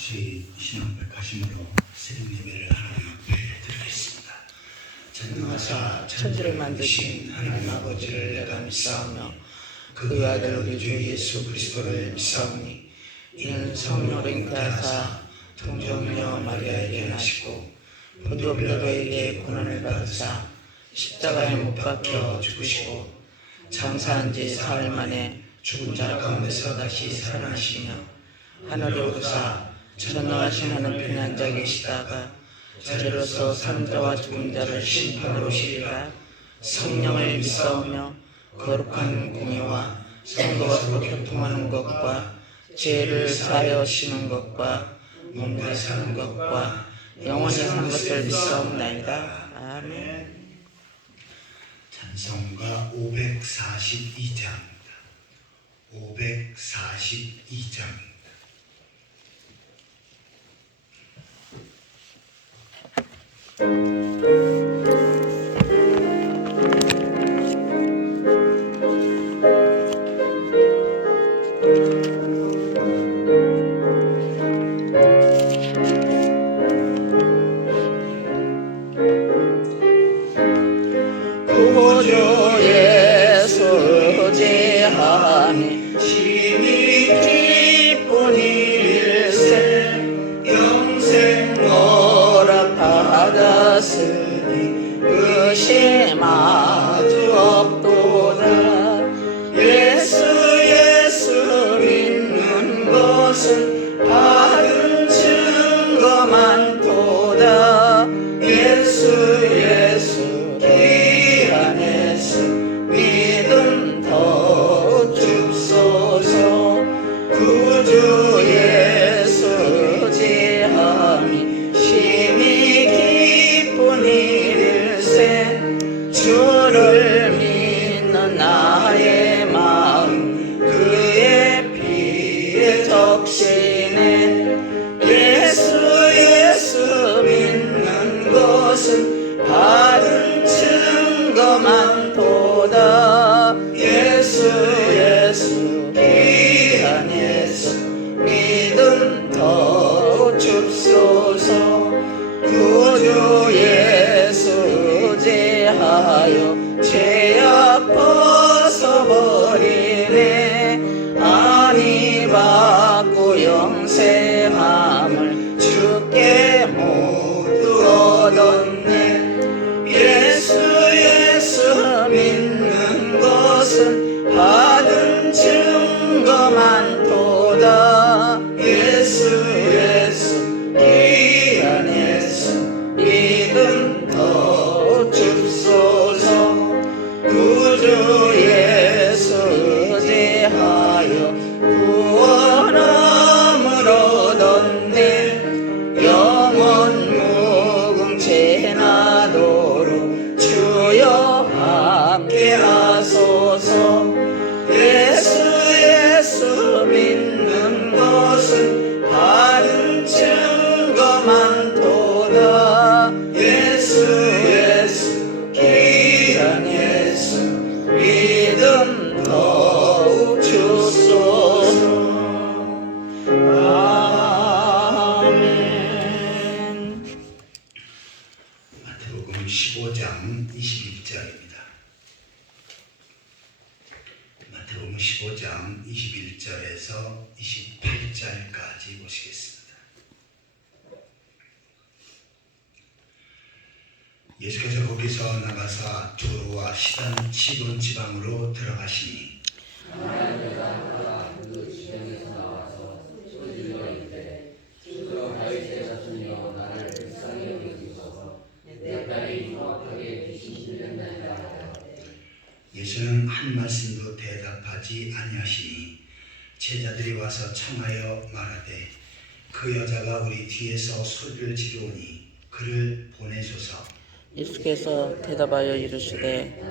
같이 신앙백하심으로 새벽 예배를 하나님 앞에 드리겠습니다. 전능하사 천지를 만드신 하나님 아버지를 내가 믿사오며 그 아들 우리 주 예수 그리스도를 믿사오니 이는 성령으로 잉태하사 동정녀 마리아에게 나시고 본도 빌라도에게 고난을 받으사 십자가에 못 박혀 죽으시고 장사한 지 사흘 만에 죽은 자 가운데서 다시 살아나시며 하늘에 오르사 전능하신 하나님 편한 계시다가 자리로서 산자와 죽은 자를 심판하러 오시리라. 성령을 믿사오며 거룩한 공예와 성도가 서로 교통하는 것과 죄를 사하여 지는 것과 몸에 사는 것과 영원히 사는 것을 믿사옵나이다. 아멘. 찬송가 542장입니다. 542장입니다. 구주 예수 의지하니 심히 기쁜 일세 영생 뭐라 받았으니 의심 아주 없도다. 예수 믿는 것은 받은 증거 많도다. 예수 귀한 예수 믿음 더 줍소서. 구주 예수 의지함이 심히 기쁜 일일세 주를 믿는 나의 마음 그의 피에 적시네. 예수 믿는 것은 받은 증거 많도다. 예수 귀한 예수 믿음 더 줍소서. 구주 예수 의지하여 죄악 벗어버리네. 안이 받고 영생함을 주께 모두 얻었네. 예수 믿는 것은 받은 증거 많도다. 예수 귀한 예수 믿음 더 줍소서. 구주 예수 의지하여 구원함을 얻었네. 영원 무궁체 나도록 주여 함께 하소서. 예수 믿는 것은 받은 증거 많도다. 예수 귀한 예수 믿음 더욱 주소서. 아멘. 마태복음 15장 21절입니다. 마태복음 15장 21절에서 28절까지 보시겠습니다. 예수께서 거기서 나가사 두로와 시돈 지방으로 들어가시니 그 지경에서 나와서 소리가 이르되 주여 다윗의 자손이여 나를 불쌍히 여기소서. 내 딸이 흉악하게 귀신들렸나이다 하되 예수는 한 말씀도 대답하지 아니하시니 제자들이 와서 청하여 말하되 그 여자가 우리 뒤에서 소리를 지르오니 그를 보내소서. 예수께서 대답하여 이르시되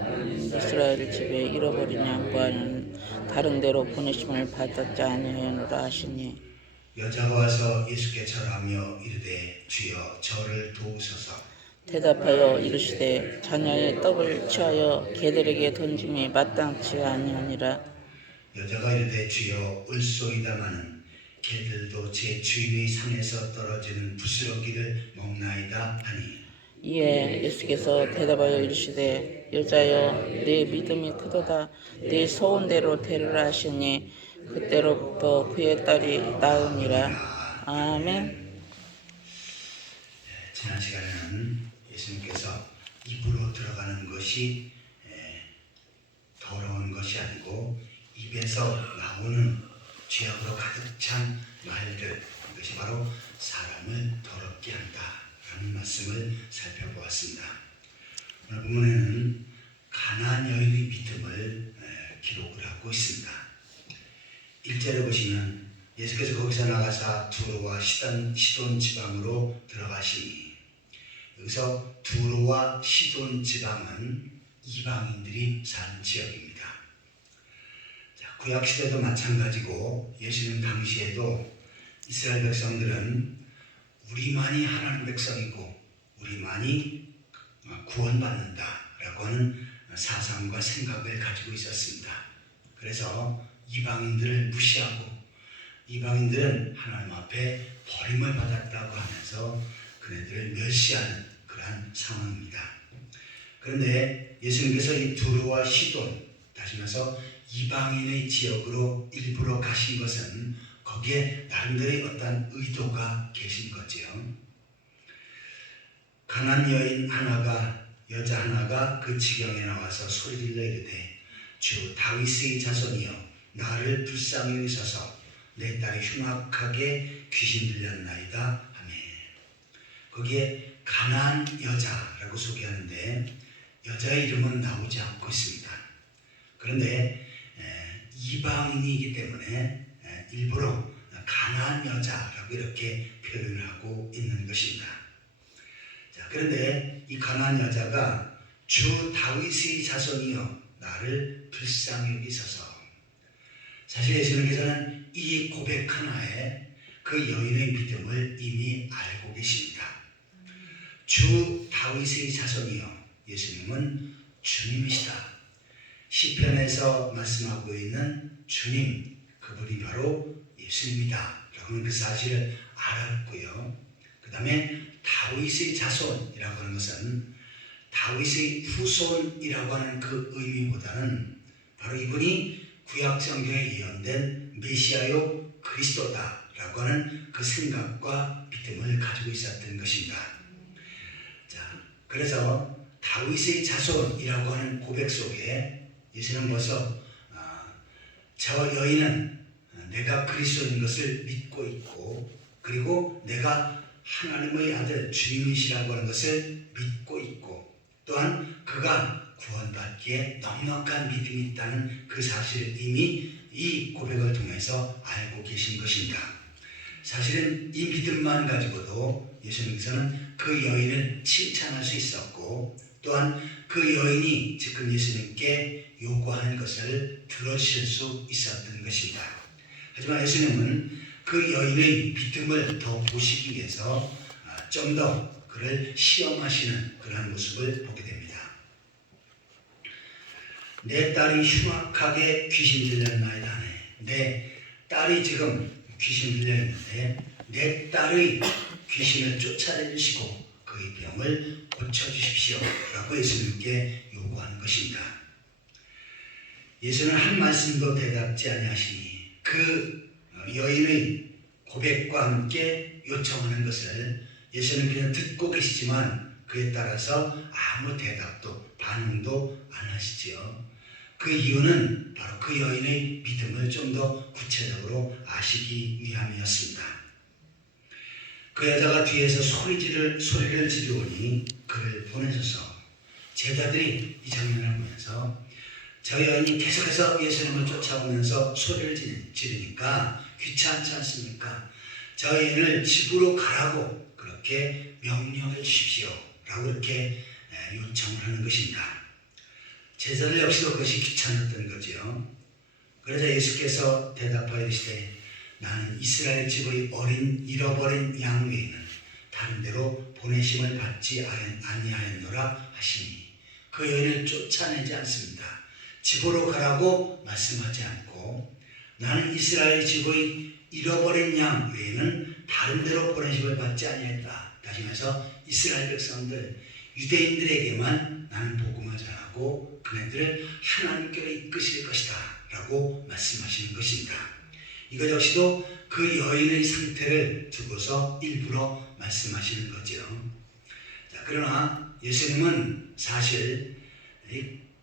이스라엘 집에 잃어버린 양과는 다른 데로 보내심을 받았지 아니하노라 하시니 여자가 와서 예수께 절하며 이르되 주여 저를 도우소서. 대답하여 이르시되 자녀의 떡을 취하여 개들에게 던짐이 마땅치 아니하니라. 여자가 이르되 주여 울소이다마는 개들도 제 주인의 상에서 떨어지는 부스러기를 먹나이다 하니 이에 예수께서 대답하여 이르시되 여자여 네 믿음이 크도다 네 소원대로 되리라 하시니 그때로부터 그의 딸이 나으니라. 아멘. 지난 시간에는 예수님께서 입으로 들어가는 것이 더러운 것이 아니고 입에서 나오는 죄악으로 가득 찬 말들, 이것이 바로 사람을 더럽게 한다라는 말씀을 살펴보았습니다. 오늘 본문에는 가나안 여인의 믿음을 기록을 하고 있습니다. 1절에 보시면 예수께서 거기서 나가사 두로와 시돈 지방으로 들어가시니, 여기서 두로와 시돈 지방은 이방인들이 사는 지역입니다. 구약 시대도 마찬가지고 예수님 당시에도 이스라엘 백성들은 우리만이 하나님 백성이고 우리만이 구원받는다라고 하는 사상과 생각을 가지고 있었습니다. 그래서 이방인들을 무시하고 이방인들은 하나님 앞에 버림을 받았다고 하면서 그네들을 멸시하는 그러한 상황입니다. 그런데 예수님께서 이 두로와 시돈, 다시 말해서 이방인의 지역으로 일부러 가신 것은 거기에 나름대로의 어떤 의도가 계신 거지요. 가난안 여인 하나가, 여자 하나가 그 지경에 나와서 소리질러 이르되 주 다윗의 자손이여 나를 불쌍히 여기소서 내 딸이 흉악하게 귀신 들렸나이다 하며, 거기에 가난안 여자라고 소개하는데 여자의 이름은 나오지 않고 있습니다. 그런데 이방인이기 때문에 일부러 가난안 여자라고 이렇게 표현을 하고 있는 것입니다. 자, 그런데 이 가난안 여자가 주 다윗의 자손이여 나를 불쌍히 여기소서. 사실 예수님께서는 이 고백 하나에 그 여인의 믿음을 이미 알고 계십니다. 주 다윗의 자손이여, 예수님은 주님이시다. 시편에서 말씀하고 있는 주님, 그분이 바로 예수님이다 라고는 그 사실을 알았고요. 그 다음에 다윗의 자손이라고 하는 것은 다윗의 후손이라고 하는 그 의미보다는 바로 이분이 구약 성경에 예언된 메시아요 그리스도다 라고 하는 그 생각과 믿음을 가지고 있었던 것입니다. 자, 그래서 다윗의 자손이라고 하는 고백 속에 예수는 벌써 저 여인은 내가 그리스도인 것을 믿고 있고, 그리고 내가 하나님의 아들 주님이시라고 하는 것을 믿고 있고, 또한 그가 구원받기에 넉넉한 믿음이 있다는 그 사실을 이미 이 고백을 통해서 알고 계신 것입니다. 사실은 이 믿음만 가지고도 예수님께서는 그 여인을 칭찬할 수 있었고, 또한 그 여인이 지금 예수님께 요구하는 것을 들으실 수 있었던 것입니다. 하지만 예수님은 그 여인의 믿음을 더 보시기 위해서 좀 더 그를 시험하시는 그런 모습을 보게 됩니다. 내 딸이 흉악하게 귀신 들렸나이다 하네. 내 딸이 지금 귀신 들려 있는데 내 딸의 귀신을 쫓아내주시고 그의 병을 고쳐주십시오 라고 예수님께 요구하는 것입니다. 예수는 한 말씀도 대답지 아니하시니 그 여인의 고백과 함께 요청하는 것을 예수님께서 듣고 계시지만 그에 따라서 아무 대답도 반응도 안 하시지요. 그 이유는 바로 그 여인의 믿음을 좀 더 구체적으로 아시기 위함이었습니다. 그 여자가 뒤에서 소리를 지르오니 그를 보내셔서, 제자들이 이 장면을 보면서 저 여인이 계속해서 예수님을 쫓아오면서 소리를 지르니까 귀찮지 않습니까? 저 여인을 집으로 가라고 그렇게 명령해 주십시오 라고 이렇게 요청을 하는 것입니다. 제자들 역시도 그것이 귀찮았던 거죠. 그러자 예수께서 대답하여 이르시되 나는 이스라엘 집의 잃어버린 양 외에는 다른 데로 보내심을 받지 아니하였노라 하시니, 그 여인을 쫓아내지 않습니다. 집으로 가라고 말씀하지 않고 나는 이스라엘 집의 잃어버린 양 외에는 다른 데로 보내심을 받지 아니했다. 다시 말해서 이스라엘 백성들, 유대인들에게만 나는 복음을 전하고 그네들을 하나님께로 이끄실 것이다 라고 말씀하시는 것입니다. 이것 역시도 그 여인의 상태를 두고서 일부러 말씀하시는 거죠. 자, 그러나 예수님은 사실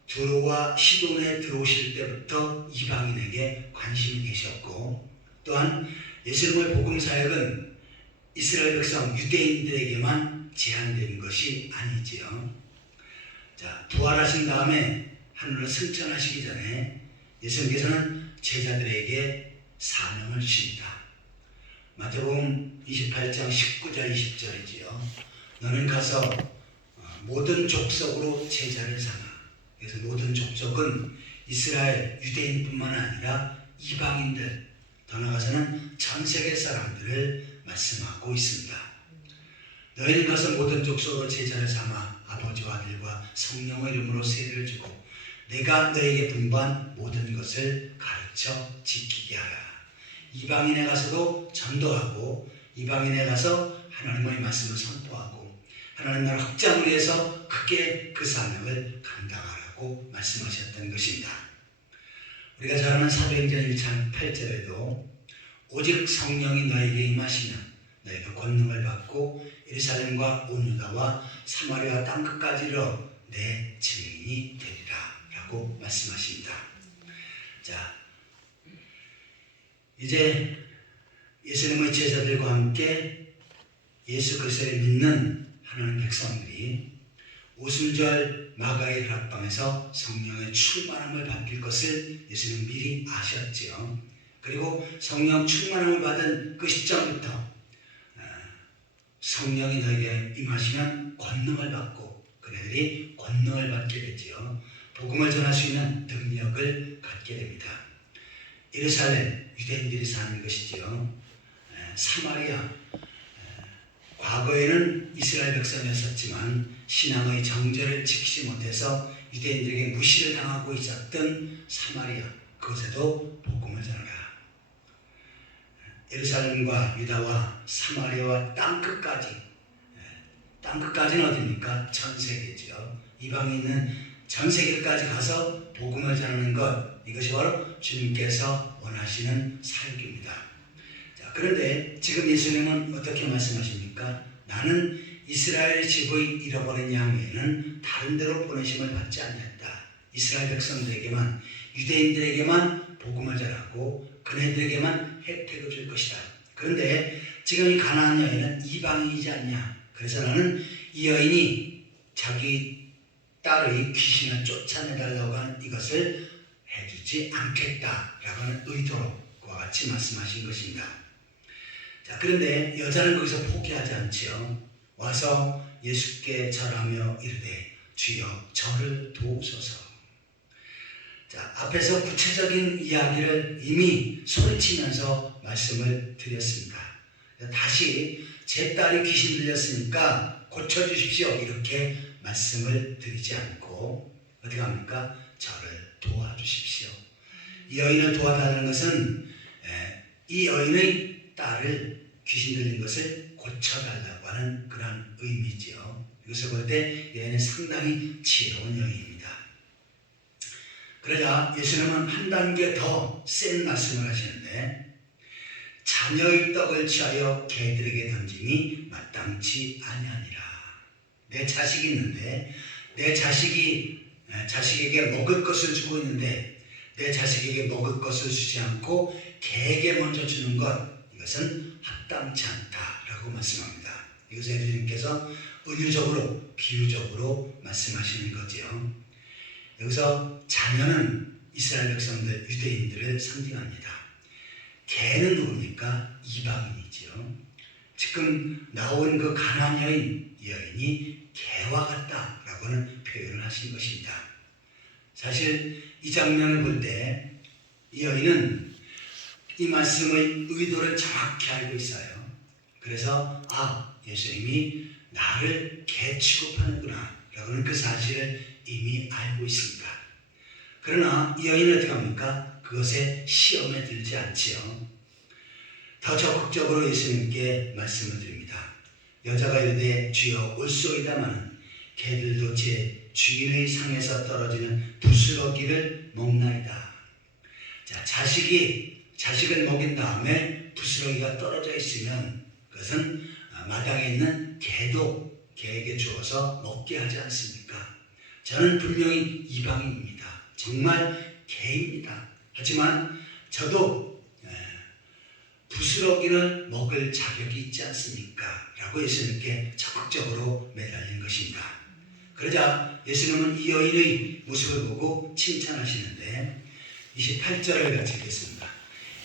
두로와 시돈에 들어오실 때부터 이방인에게 관심이 계셨고, 또한 예수님의 복음 사역은 이스라엘 백성 유대인들에게만 제한된 것이 아니지요. 자, 부활하신 다음에 하늘로 승천하시기 전에 예수님께서는 제자들에게 사명을 주십니다. 마태복음 28장 19절 20절이지요. 너는 가서 모든 족속으로 제자를 삼아. 그래서 모든 족속은 이스라엘 유대인뿐만 아니라 이방인들, 더 나아가서는 전 세계 사람들을 말씀하고 있습니다. 너희는 가서 모든 족속으로 제자를 삼아 아버지와 아들과 성령의 이름으로 세례를 주고 내가 너에게 분부한 모든 것을 가르쳐 지키게 하라. 이방인에 가서도 전도하고 이방인에 가서 하나님의 말씀을 선포하고 하나님 나라 확장을 위해서 크게 그 사명을 감당하라고 말씀하셨던 것입니다. 우리가 잘 아는 사도행전 1장 8절에도 오직 성령이 너에게 임하시면 너희가 권능을 받고 예루살렘과 온 유다와 사마리아 땅끝까지 이르러 내 증인이 되리라 라고 말씀하십니다. 자, 이제 예수님의 제자들과 함께 예수 그리스도를 믿는 하나님 백성들이 오순절 마가의 다락방에서 성령의 충만함을 받을 것을 예수님 미리 아셨지요. 그리고 성령 충만함을 받은 그 시점부터 성령이 너에게 임하시면 권능을 받고 그들이 권능을 받게 되지요. 복음을 전할 수 있는 능력을 갖게 됩니다. 예루살렘 유대인들이 사는 것이지요. 사마리아 과거에는 이스라엘 백성이었지만 신앙의 정절을 지키지 못해서 유대인들에게 무시를 당하고 있었던 사마리아, 그곳에도 복음을 전하라. 예루살렘과 유다와 사마리아와 땅끝까지, 땅끝까지는 어디입니까? 전 세계죠. 이방에 있는 전 세계까지 가서 복음을 전하는 것, 이것이 바로 주님께서 원하시는 사역입니다. 자, 그런데 지금 예수님은 어떻게 말씀하십니까? 나는 이스라엘 집의 잃어버린 양 외에는 다른 데로 보내심을 받지 않았다. 이스라엘 백성들에게만, 유대인들에게만 복음을 전하고 그네들에게만 혜택을 줄 것이다. 그런데 지금 이 가나안 여인은 이방인이지 않냐? 그래서 나는 이 여인이 자기 딸의 귀신을 쫓아내달라고 하는 이것을 해주지 않겠다라고 하는 의도로 그와 같이 말씀하신 것입니다. 자, 그런데 여자는 거기서 포기하지 않지요. 와서 예수께 절하며 이르되 주여 저를 도우소서. 자, 앞에서 구체적인 이야기를 이미 소리치면서 말씀을 드렸습니다. 다시 제 딸이 귀신 들렸으니까 고쳐주십시오 이렇게 말씀을 드리지 않고 어떻게 합니까? 저를 도와주십시오. 이 여인을 도와달라는 것은 이 여인의 딸을 귀신 들린 것을 고쳐달라고 하는 그런 의미지요. 이것을 볼 때 여인은 상당히 지혜로운 여인입니다. 그러자 예수님은 한 단계 더 센 말씀을 하시는데 자녀의 떡을 취하여 개들에게 던짐이 마땅치 아니하니라. 내 자식이 있는데 내 자식에게 먹을 것을 주고 있는데 내 자식에게 먹을 것을 주지 않고 개에게 먼저 주는 것, 이것은 합당치 않다라고 말씀합니다. 이것을 예수님께서 은유적으로 비유적으로 말씀하시는 거지요. 여기서 자녀는 이스라엘 백성들 유대인들을 상징합니다. 개는 누굽니까? 이방인이지요. 지금 나온 그 가나안 여인이 개와 같다라고 하는 표현을 하신 것입니다. 사실 이 장면을 볼 때 이 여인은 이 말씀의 의도를 정확히 알고 있어요. 그래서 예수님이 나를 개 취급하는구나 라고 하는 그 사실을 이미 알고 있습니다. 그러나 이 여인은 어떻게 합니까? 그것에 시험에 들지 않지요. 더 적극적으로 예수님께 말씀을 드립니다. 여자가 이르되 주여 올소이다마는 개들도 제 주인의 상에서 떨어지는 부스러기를 먹나이다. 자, 자식을 먹인 다음에 부스러기가 떨어져 있으면 그것은 마당에 있는 개에게 주어서 먹게 하지 않습니까? 저는 분명히 이방인입니다. 정말 개입니다. 하지만 저도 부스러기를 먹을 자격이 있지 않습니까? 라고 예수님께 적극적으로 매달린 것입니다. 그러자 예수님은 이 여인의 모습을 보고 칭찬하시는데 28절을 같이 읽겠습니다.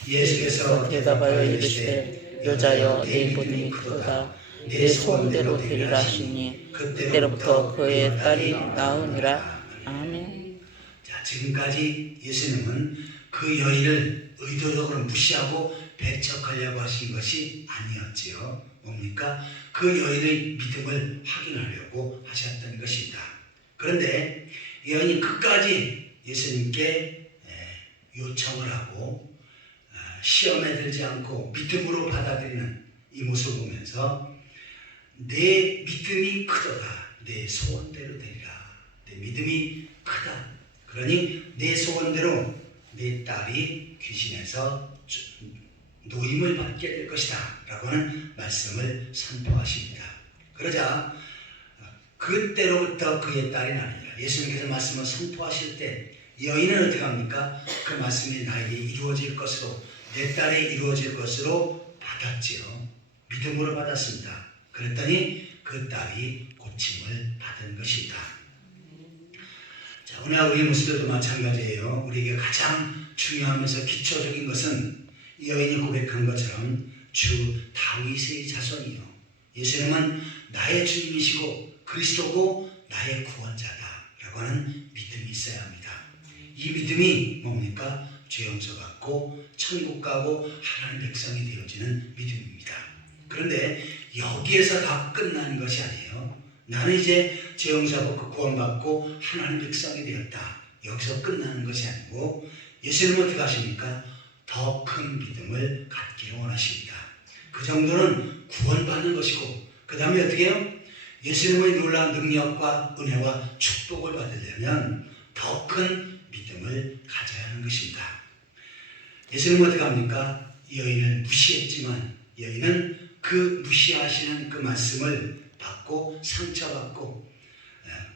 예수께서 대답하여 이르시되 여자여 내 믿음이 크도다 내 소원대로 되리라 하시니 그때로부터 그의 딸이 나으니라. 아멘. 자, 지금까지 예수님은 그 여인을 의도적으로 무시하고 배척하려고 하신 것이 아니었지요. 뭡니까? 그 여인의 믿음을 확인하려고 하셨던 것입니다. 그런데 여인이 끝까지 예수님께 요청을 하고 시험에 들지 않고 믿음으로 받아들이는 이 모습을 보면서 내 믿음이 크도다. 내 소원대로 되리라. 내 믿음이 크다. 그러니 내 소원대로 내 딸이 귀신에서 노임을 받게 될 것이다 라고는 말씀을 선포하십니다. 그러자 그때로부터 그의 딸이 나느니라. 예수님께서 말씀을 선포하실 때 여인은 어떻게 합니까? 그 말씀이 나에게 이루어질 것으로 내 딸이 이루어질 것으로 받았지요. 믿음으로 받았습니다. 그랬더니 그 딸이 고침을 받은 것입니다. 자, 오늘 우리 모습들도 마찬가지예요. 우리에게 가장 중요하면서 기초적인 것은 이 여인이 고백한 것처럼 주 다윗의 자손이요. 예수님은 나의 주님이시고 그리스도고 나의 구원자다 라고 하는 믿음이 있어야 합니다. 이 믿음이 뭡니까? 죄 용서받고 천국 가고 하나님 백성이 되어지는 믿음입니다. 그런데 여기에서 다 끝나는 것이 아니에요. 나는 이제 죄 용서받고 구원받고 하나님 백성이 되었다. 여기서 끝나는 것이 아니고 예수님은 어떻게 하십니까? 더 큰 믿음을 갖기를 원하십니다. 그 정도는 구원받는 것이고 그 다음에 어떻게 해요? 예수님의 놀라운 능력과 은혜와 축복을 받으려면 더 큰 믿음을 가져야 하는 것입니다. 예수님은 어떻게 합니까? 이 여인을 무시했지만 여인은 그 무시하시는 그 말씀을 받고 상처받고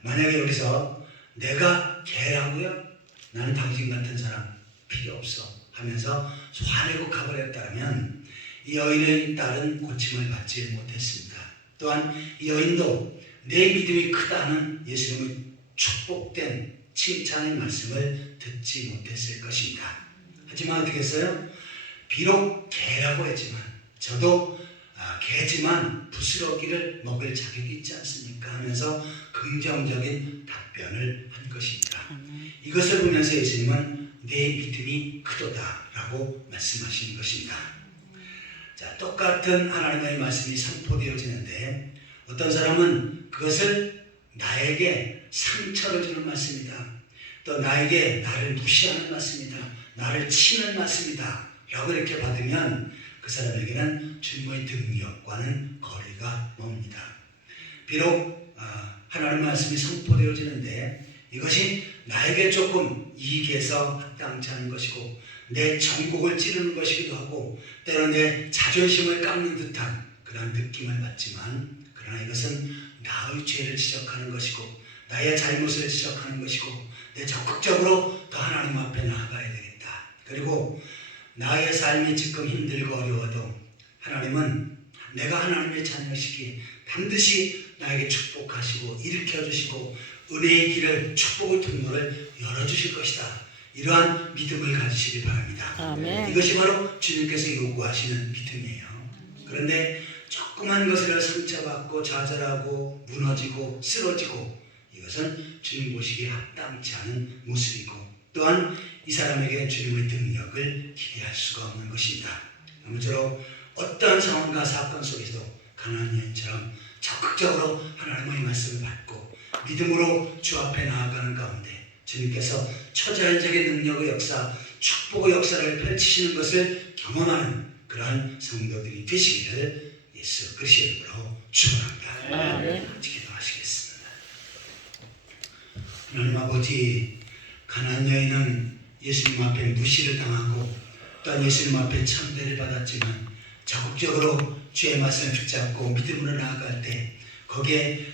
만약에 여기서 내가 개라고요? 나는 당신 같은 사람 필요 없어 하면서 화내고 가버렸다면 이 여인의 딸은 고침을 받지 못했습니다. 또한 이 여인도 내 믿음이 크다는 예수님의 축복된 칭찬의 말씀을 듣지 못했을 것입니다. 하지만 어떻게 했어요? 비록 개라고 했지만 저도 개지만 부스러기를 먹을 자격이 있지 않습니까? 하면서 긍정적인 답변을 한 것입니다. 이것을 보면서 예수님은 내 믿음이 크도다 라고 말씀하시는 것입니다. 자, 똑같은 하나님의 말씀이 선포되어지는데 어떤 사람은 그것을 나에게 상처를 주는 말씀이다. 또 나에게 나를 무시하는 말씀이다. 나를 치는 말씀이다. 라고 이렇게 받으면 그 사람에게는 주님의 능력과는 거리가 멉니다. 비록 하나님의 말씀이 선포되어지는데 이것이 나에게 조금 이익에서 합당치 않은 것이고 내 정곡을 찌르는 것이기도 하고 때로 내 자존심을 깎는 듯한 그런 느낌을 받지만 그러나 이것은 나의 죄를 지적하는 것이고 나의 잘못을 지적하는 것이고 내 적극적으로 더 하나님 앞에 나아가야 되겠다. 그리고 나의 삶이 지금 힘들고 어려워도 하나님은 내가 하나님의 자녀시기에 반드시 나에게 축복하시고 일으켜주시고 은혜의 길을 축복의 통로를 열어주실 것이다. 이러한 믿음을 가지시기 바랍니다. 아멘. 이것이 바로 주님께서 요구하시는 믿음이에요. 그런데 조그만 것을 상처받고 좌절하고 무너지고 쓰러지고 이것은 주님 보시기에 합당치 않은 모습이고 또한 이 사람에게 주님의 능력을 기대할 수가 없는 것입니다. 아무쪼록 어떠한 상황과 사건 속에서도 가나안 여인처럼 적극적으로 하나님의 말씀을 받고 믿음으로 주 앞에 나아가는 가운데 주님께서 초자연적인 능력의 역사, 축복의 역사를 펼치시는 것을 경험하는 그러한 성도들이 되시기를 예수 그리스도의 이름으로 축원합니다. 아멘. 기도하시겠습니다. 하나님 아버지, 가나안 여인은 예수님 앞에 무시를 당하고 또한 예수님 앞에 천대를 받았지만 적극적으로 주의 말씀을 붙잡고 믿음으로 나아갈 때 거기에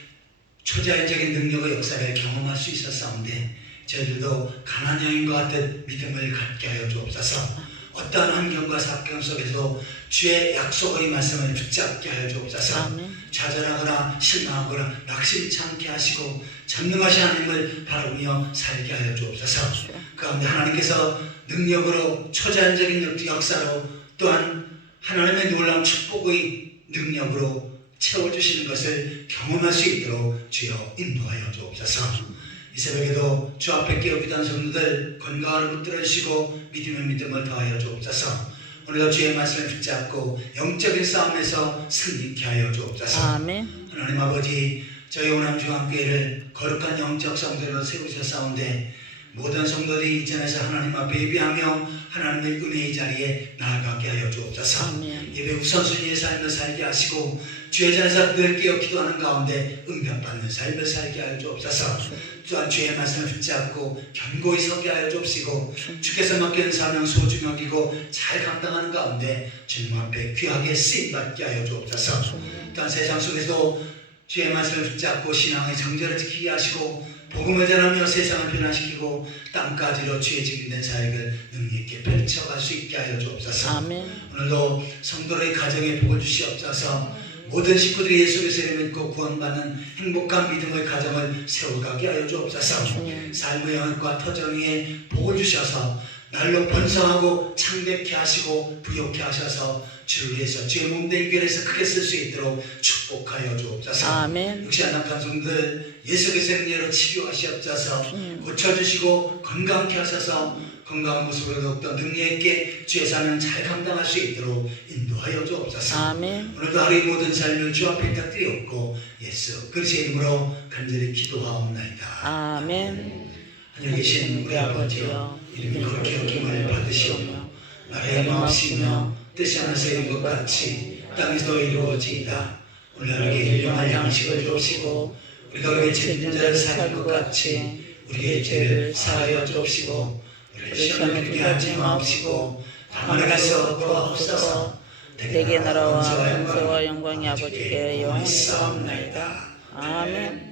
초자연적인 능력의 역사를 경험할 수 있었사온데 저희들도 가나안 여인과 같은 믿음을 갖게 하여 주옵소서. 어떠한 환경과 사건 속에서 주의 약속의 말씀을 붙잡게 하여 주옵소서. 아멘. 좌절하거나 실망하거나 낙심치 않게 하시고 전능하신 하나님을 바라보며 살게 하여 주옵소서. 그 가운데 하나님께서 능력으로 초자연적인 역사로 또한 하나님의 놀라운 축복의 능력으로 채워주시는 것을 경험할 수 있도록 주여 인도하여 주옵소서. 이 새벽에도 주 앞에 깨어 기도한 성도들 건강을 붙들어주시고 믿음의 믿음을 더하여 주옵소서. 오늘도 주의 말씀을 붙잡고 영적인 싸움에서 승리케 하여 주옵소서. 아멘. 하나님 아버지, 저희 오남중앙교회를 거룩한 영적 성도로 세우셨사온데 모든 성도들이 이전에서 하나님 앞에 예배하며 하나님의 은혜의 자리에 나아가게 하여 주옵소서. 아멘. 예배 우선순위의 삶을 살게 하시고 주의 전에서 늘 깨어 기도하는 가운데 응답받는 삶을 살게 하여 주옵소서. 또한 주의 말씀을 붙잡고 견고히 서게 하여 주옵시고 주께서 맡기는 사명 소중히 여기고 잘 감당하는 가운데 주님 앞에 귀하게 쓰임받게 하여 주옵소서. 또한 세상 속에서 주의 말씀을 붙잡고 신앙의 정절을 지키게 하시고 복음을 전하며 세상을 변화시키고 땅까지로 주의 직인된 사역을 능력있게 펼쳐갈 수 있게 하여 주옵소서. 아멘. 오늘도 성도의 가정에 복을 주시옵소서. 모든 식구들이 예수 그리스도를 믿고 구원받는 행복한 믿음의 가정을 세워가게 하여 주옵소서. 삶의 영역과 터전 위에 복을 주셔서 날로 번성하고 창대케 하시고 부욕케 하셔서 주를 위해서 주의 몸된 교회에서 크게 쓸 수 있도록 축복하여 주옵소서. 아멘. 역시 안락한 성도들 예수 그리스도의 능력으로 치료하시옵소서. 고쳐주시고 건강케 하셔서 건강한 모습으로 더욱더 능력있게 주의 사명 잘 감당할 수 있도록 인도하여 주옵소서. 아멘. 오늘도 하루의 모든 삶을 주 앞에 탁드리옵고 예수 그리스도의 이름으로 간절히 기도하옵나이다. 아멘. 하늘에 계신 우리 아버지여, 이름이 거룩히 여김을 받으시오며 나라의 마음이시며 뜻이 하늘에서 이룬 것 같이 땅에서 이루어지이다. 오늘날에게 일용할 양식을 주옵시고 우리가 우리의 죄진 자를 사하는 것 같이 우리의 죄를 사하여 주옵시고 우리를 시험에 들게 하지 마옵시고 다만 악에서 구하옵소서. 대개 나라와 권세와 영광이 아버지께 영원히 있사옵나이다. 아멘.